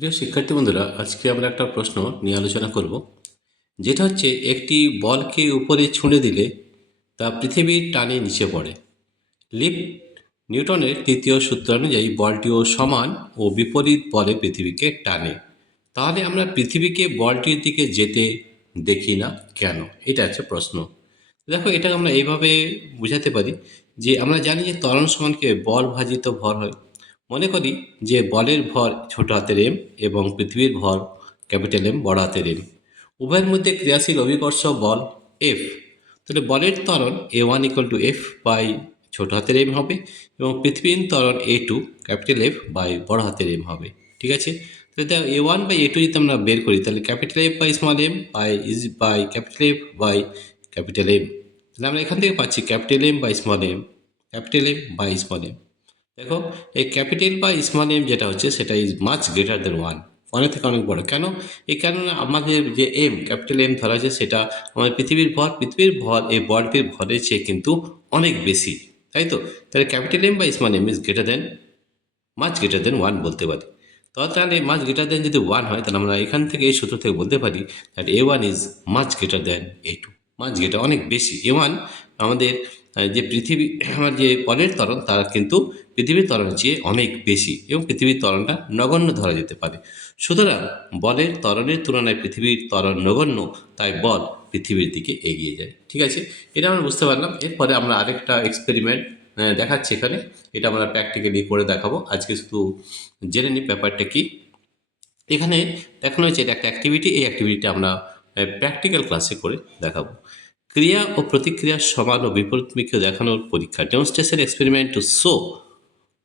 প্রিয় শিক্ষার্থী বন্ধুরা, আজকে আমরা একটা প্রশ্ন নিয়ে আলোচনা করব, যেটা হচ্ছে একটি বলকে উপরে ছুঁড়ে দিলে তা পৃথিবীর টানে নিচে পড়ে। লিফট নিউটনের তৃতীয় সূত্র অনুযায়ী বলটিও সমান ও বিপরীত বলে পৃথিবীকে টানে। তাহলে আমরা পৃথিবীকে বলটির দিকে যেতে দেখি না কেন? এটা হচ্ছে প্রশ্ন। দেখো, এটা আমরা এইভাবে বুঝাতে পারি যে আমরা জানি যে ত্বরণ সমানকে বল ভাজিত ভর হয়। মনে করি যে বলের ভর ছোট হাতের এম এবং পৃথিবীর ভর ক্যাপিটাল এম বড় হাতের এম। উভয়ের মধ্যে ক্রিয়াশীল অভিকর্ষ বল এফ। তাহলে বলের ত্বরণ A1 = F বাই ছোট হাতের এম হবে এবং পৃথিবীর ত্বরণ A2 ক্যাপিটাল F বাই বড় হাতের এম হবে। ঠিক আছে? তাহলে A1 বাই A2 যদি আমরা বের করি, তাহলে capital F by small M by capital F by capital M. তাহলে আমরা এখান থেকে পাচ্ছি capital M by small M, capital M by small M. দেখো, এই ক্যাপিটাল বা স্মল এম যেটা হচ্ছে সেটা is much greater than one, ওয়ানের থেকে অনেক বড়। কেন? এই কারণে আমাদের যে এম, ক্যাপিটাল এম ধরা আছে, সেটা আমাদের পৃথিবীর ভর এই বলটির ভরের চেয়ে কিন্তু অনেক বেশি, তাই তো? তাহলে ক্যাপিটাল এম বা small M is greater than, much greater than one বলতে পারি। তাহলে মাচ গ্রেটার দেন যদি ওয়ান হয়, তাহলে আমরা এখান থেকে এই সূত্র থেকে বলতে পারি that A1 is much greater then A2। Much greater অনেক বেশি। A1 আমাদের যে পৃথিবী আমার যে বলের ত্বরণ, তার কিন্তু পৃথিবীর ত্বরণের চেয়ে অনেক বেশি এবং পৃথিবীর ত্বরণটা নগণ্য ধরা যেতে পারে। সুতরাং বলের ত্বরণের তুলনায় পৃথিবীর ত্বরণ নগণ্য, তাই বল পৃথিবীর দিকে এগিয়ে যায়। ঠিক আছে? এটা আমরা বুঝতে পারলাম। এরপরে আমরা আরেকটা এক্সপেরিমেন্ট দেখাচ্ছি এখানে। এটা আমরা প্র্যাকটিক্যালি করে দেখাবো। আজকে শুধু জেনে নিই ব্যাপারটা কি। এখানে দেখানো হয়েছে এটা একটা অ্যাক্টিভিটি। এই অ্যাক্টিভিটিটা আমরা প্র্যাকটিক্যাল ক্লাসে করে দেখাবো। ক্রিয়া ও প্রতিক্রিয়ার সমান ও বিপরীতমুখী দেখানোর পরীক্ষা, demonstration experiment to show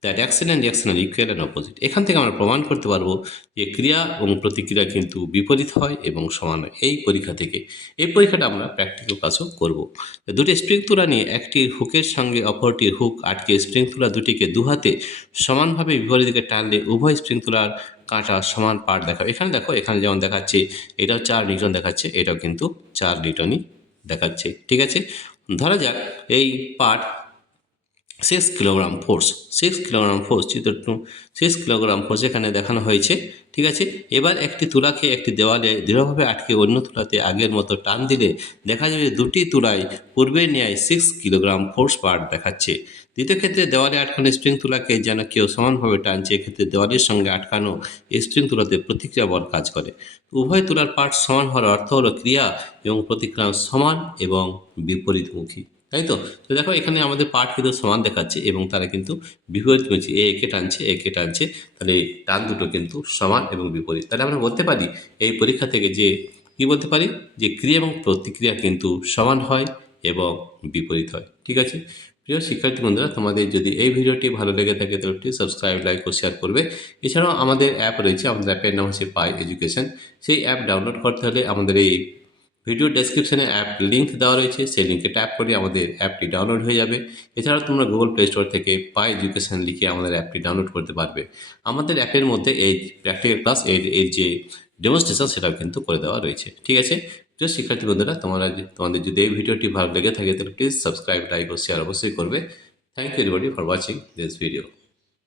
that action and reaction are equal and opposite. এখান থেকে আমরা প্রমাণ করতে পারবো যে ক্রিয়া এবং প্রতিক্রিয়া কিন্তু বিপরীত হয় এবং সমান হয়। এই পরীক্ষা থেকে, এই পরীক্ষাটা আমরা প্র্যাকটিক্যাল ক্লাসও করব। দুটি স্প্রিং তুলা নিয়ে একটির হুকের সঙ্গে অপরটির হুক আটকে স্প্রিং তুলা দুটিকে দু হাতে সমানভাবে বিপরীত দিকে টানলে উভয় স্প্রিং তুলার কাঁটা সমান পাঠ দেখাবে। এখানে দেখো, এখানে যেমন দেখাচ্ছে এটাও 4 নিউটন দেখাচ্ছে, এটাও কিন্তু 4 নিউটনই দেখাচ্ছে। ঠিক আছে? ধরা যাক এই পাঠ 6 কিলোগ্রাম ফোর্স, 6 কিলোগ্রাম ফোর্স, চিত্র 6 কিলোগ্রাম ফোর্স এখানে দেখানো হয়েছে। ঠিক আছে? এবার একটি তুলাকে একটি দেওয়ালে দৃঢ়ভাবে আটকে অন্য তুলাতে আগের মতো টান দিলে দেখা যাবে দুটি তুলাই পূর্বের ন্যায় 6 কিলোগ্রাম ফোর্স পাঠ দেখাচ্ছে। দ্বিতীয় ক্ষেত্রে দেওয়ালে আটকানো স্প্রিং তুলাকে যেন কেউ সমানভাবে টানছে। এক্ষেত্রে দেওয়ালের সঙ্গে আটকানো স্প্রিং তুলাতে প্রতিক্রিয়া বল কাজ করে। উভয় তুলার পাঠ সমান হওয়ার অর্থ হলো ক্রিয়া এবং প্রতিক্রিয়া সমান এবং বিপরীতমুখী। তাই তো? তো দেখো, এখানে আমাদের পাঠ কিন্তু সমান দেখাচ্ছে এবং তারা কিন্তু বিপরীতমুখী। একে টানছে, একে টানছে, তাহলে টান দুটো কিন্তু সমান এবং বিপরীত। তাহলে আমরা বলতে পারি এই পরীক্ষা থেকে যে কি বলতে পারি, যে ক্রিয়া এবং প্রতিক্রিয়া কিন্তু সমান হয় এবং বিপরীত হয়। ঠিক আছে? প্রিয় শিক্ষার্থী বন্ধুরা, তোমাদের যদি এই ভিডিওটি ভালো লেগে থাকে তাহলে প্লিজ সাবস্ক্রাইব, লাইক ও শেয়ার করবে। এছাড়াও আমাদের অ্যাপ রয়েছে, আমাদের অ্যাপের নাম হচ্ছে পাই এডুকেশন। সেই অ্যাপ ডাউনলোড করতে হলে আমাদের এই ভিডিও ডেসক্রিপশনে অ্যাপ লিঙ্ক দেওয়া রয়েছে, সেই লিঙ্কে ট্যাপ করে আমাদের অ্যাপটি ডাউনলোড হয়ে যাবে। এছাড়াও তোমরা গুগল প্লে স্টোর থেকে পাই এডুকেশন লিখে আমাদের অ্যাপটি ডাউনলোড করতে পারবে। আমাদের অ্যাপের মধ্যে এই প্র্যাকটিক্যাল ক্লাস, এর যে ডেমনস্ট্রেশন, সেটাও কিন্তু করে দেওয়া রয়েছে। ঠিক আছে? প্রিয় শিক্ষার্থী বন্ধুরা, তোমাদের যদি এই ভিডিওটি ভালো লেগে থাকে তাহলে প্লিজ সাবস্ক্রাইব, লাইক ও শেয়ার অবশ্যই করবে। Thank you everybody for watching this video.